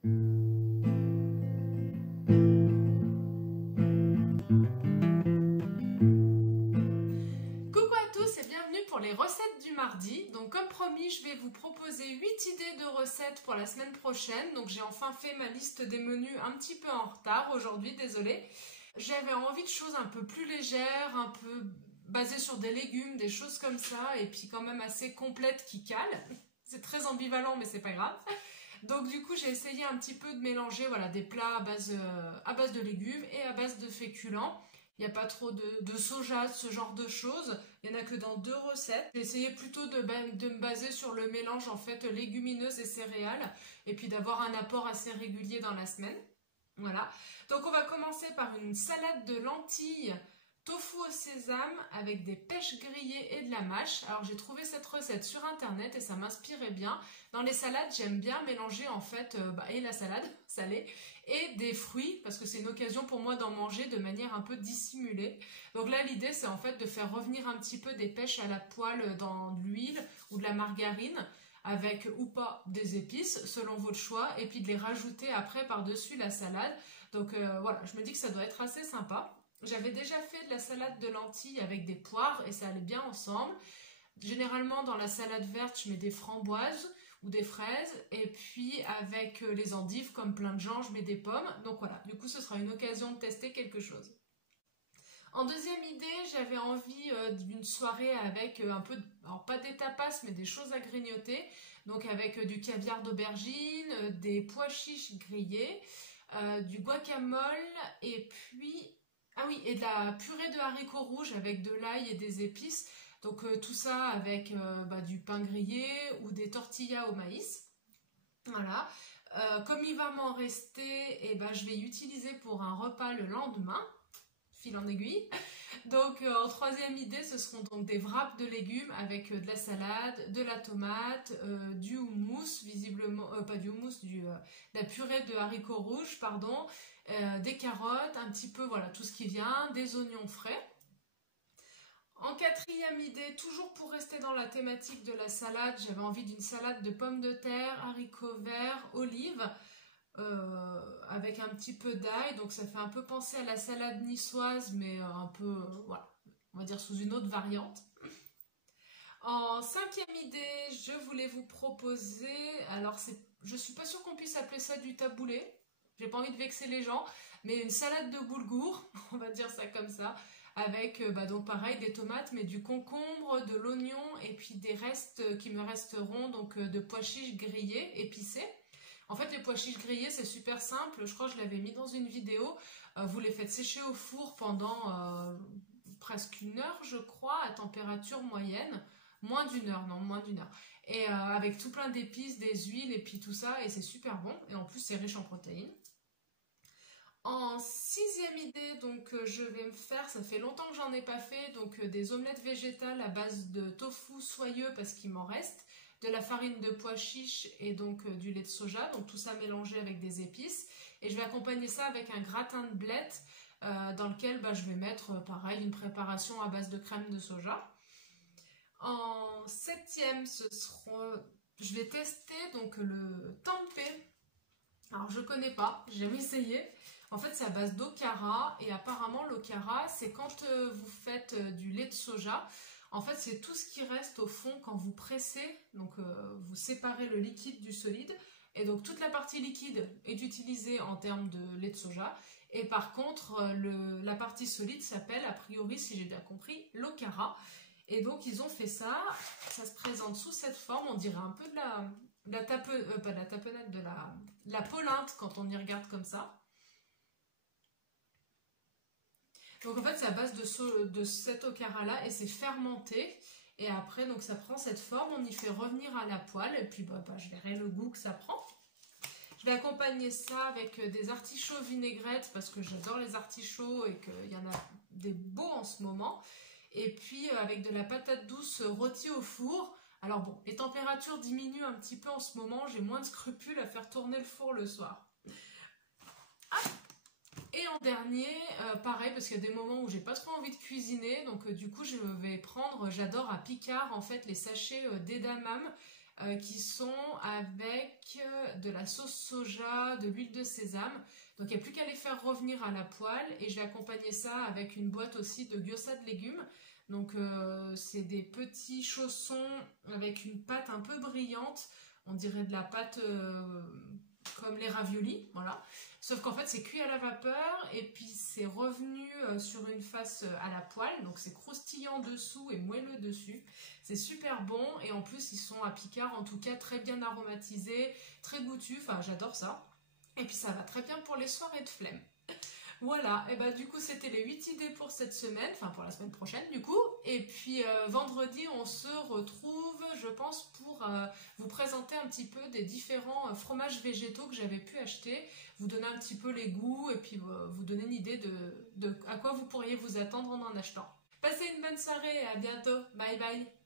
Coucou à tous et bienvenue pour les recettes du mardi. Donc comme promis, je vais vous proposer 8 idées de recettes pour la semaine prochaine. Donc j'ai enfin fait ma liste des menus un petit peu en retard aujourd'hui, désolée. J'avais envie de choses un peu plus légères, un peu basées sur des légumes, des choses comme ça, et puis quand même assez complètes qui calent. C'est très ambivalent mais c'est pas grave. Donc du coup j'ai essayé un petit peu de mélanger voilà, des plats à base de légumes et à base de féculents. Il n'y a pas trop de soja, ce genre de choses. Il n'y en a que dans 2 recettes. J'ai essayé plutôt de me baser sur le mélange en fait légumineuses et céréales. Et puis d'avoir un apport assez régulier dans la semaine. Voilà. Donc on va commencer par une salade de lentilles tofu au sésame avec des pêches grillées et de la mâche. Alors j'ai trouvé cette recette sur internet et ça m'inspirait bien. Dans les salades, j'aime bien mélanger en fait et la salade salée et des fruits parce que c'est une occasion pour moi d'en manger de manière un peu dissimulée. Donc là l'idée c'est en fait de faire revenir un petit peu des pêches à la poêle dans de l'huile ou de la margarine avec ou pas des épices selon votre choix et puis de les rajouter après par-dessus la salade. Donc voilà, je me dis que ça doit être assez sympa. J'avais déjà fait de la salade de lentilles avec des poires et ça allait bien ensemble. Généralement dans la salade verte je mets des framboises ou des fraises et puis avec les endives comme plein de gens je mets des pommes. Donc voilà, du coup ce sera une occasion de tester quelque chose. En deuxième idée, j'avais envie d'une soirée avec un peu, alors pas des tapas, mais des choses à grignoter. Donc avec du caviar d'aubergine, des pois chiches grillés, du guacamole et puis, ah oui, et de la purée de haricots rouges avec de l'ail et des épices. Donc tout ça avec du pain grillé ou des tortillas au maïs. Voilà. Comme il va m'en rester, je vais utiliser pour un repas le lendemain, fil en aiguille. Donc en troisième idée, ce seront donc des wraps de légumes avec de la salade, de la tomate, du houmous, visiblement, pas du houmous, de la purée de haricots rouges, pardon, des carottes, un petit peu, voilà, tout ce qui vient, des oignons frais. En quatrième idée, toujours pour rester dans la thématique de la salade, j'avais envie d'une salade de pommes de terre, haricots verts, olives, avec un petit peu d'ail, donc ça fait un peu penser à la salade niçoise, mais un peu, voilà, on va dire sous une autre variante. En cinquième idée, je voulais vous proposer, alors je suis pas sûre qu'on puisse appeler ça du taboulé, j'ai pas envie de vexer les gens, mais une salade de boulgour, on va dire ça comme ça, avec donc pareil des tomates, mais du concombre, de l'oignon et puis des restes qui me resteront, donc de pois chiches grillés, épicés. En fait, les pois chiches grillés, c'est super simple. Je crois que je l'avais mis dans une vidéo. Vous les faites sécher au four pendant presque 1 heure, je crois, à température moyenne. Moins d'1 heure, non, moins d'1 heure. Et avec tout plein d'épices, des huiles et puis tout ça. Et c'est super bon. Et en plus, c'est riche en protéines. En sixième idée, donc je vais me faire, ça fait longtemps que j'en ai pas fait, donc des omelettes végétales à base de tofu soyeux parce qu'il m'en reste, de la farine de pois chiche et donc du lait de soja, donc tout ça mélangé avec des épices. Et je vais accompagner ça avec un gratin de blettes dans lequel je vais mettre pareil une préparation à base de crème de soja. En septième, je vais tester donc le tempeh. Alors je connais pas, j'ai jamais essayé. En fait, c'est à base d'okara et apparemment l'okara, c'est quand vous faites du lait de soja. En fait, c'est tout ce qui reste au fond quand vous pressez. Donc, vous séparez le liquide du solide. Et donc, toute la partie liquide est utilisée en termes de lait de soja. Et par contre, la partie solide s'appelle, a priori, si j'ai bien compris, l'okara. Et donc, ils ont fait ça. Ça se présente sous cette forme. On dirait un peu pas de la tapenade, de la polinte quand on y regarde comme ça. Donc en fait c'est à base de cet okara là et c'est fermenté et après donc ça prend cette forme, on y fait revenir à la poêle et puis je verrai le goût que ça prend. Je vais accompagner ça avec des artichauts vinaigrettes parce que j'adore les artichauts et qu'il y en a des beaux en ce moment. Et puis avec de la patate douce rôtie au four. Alors bon, les températures diminuent un petit peu en ce moment, j'ai moins de scrupules à faire tourner le four le soir. Ah, et en dernier, pareil, parce qu'il y a des moments où j'ai pas trop envie de cuisiner, donc du coup je vais prendre, j'adore à Picard en fait les sachets d'edamame qui sont avec de la sauce soja, de l'huile de sésame. Donc il n'y a plus qu'à les faire revenir à la poêle et je vais accompagner ça avec une boîte aussi de gyoza de légumes. Donc c'est des petits chaussons avec une pâte un peu brillante, on dirait de la pâte comme les raviolis, voilà. Sauf qu'en fait c'est cuit à la vapeur et puis c'est revenu sur une face à la poêle, donc c'est croustillant dessous et moelleux dessus. C'est super bon et en plus ils sont à Picard en tout cas très bien aromatisés, très goûtus, enfin j'adore ça. Et puis ça va très bien pour les soirées de flemme. Voilà, et bah du coup c'était les 8 idées pour cette semaine, enfin pour la semaine prochaine du coup. Et puis vendredi on se retrouve, je pense, pour vous présenter un petit peu des différents fromages végétaux que j'avais pu acheter, vous donner un petit peu les goûts et puis vous donner une idée de à quoi vous pourriez vous attendre en achetant. Passez une bonne soirée et à bientôt, bye bye.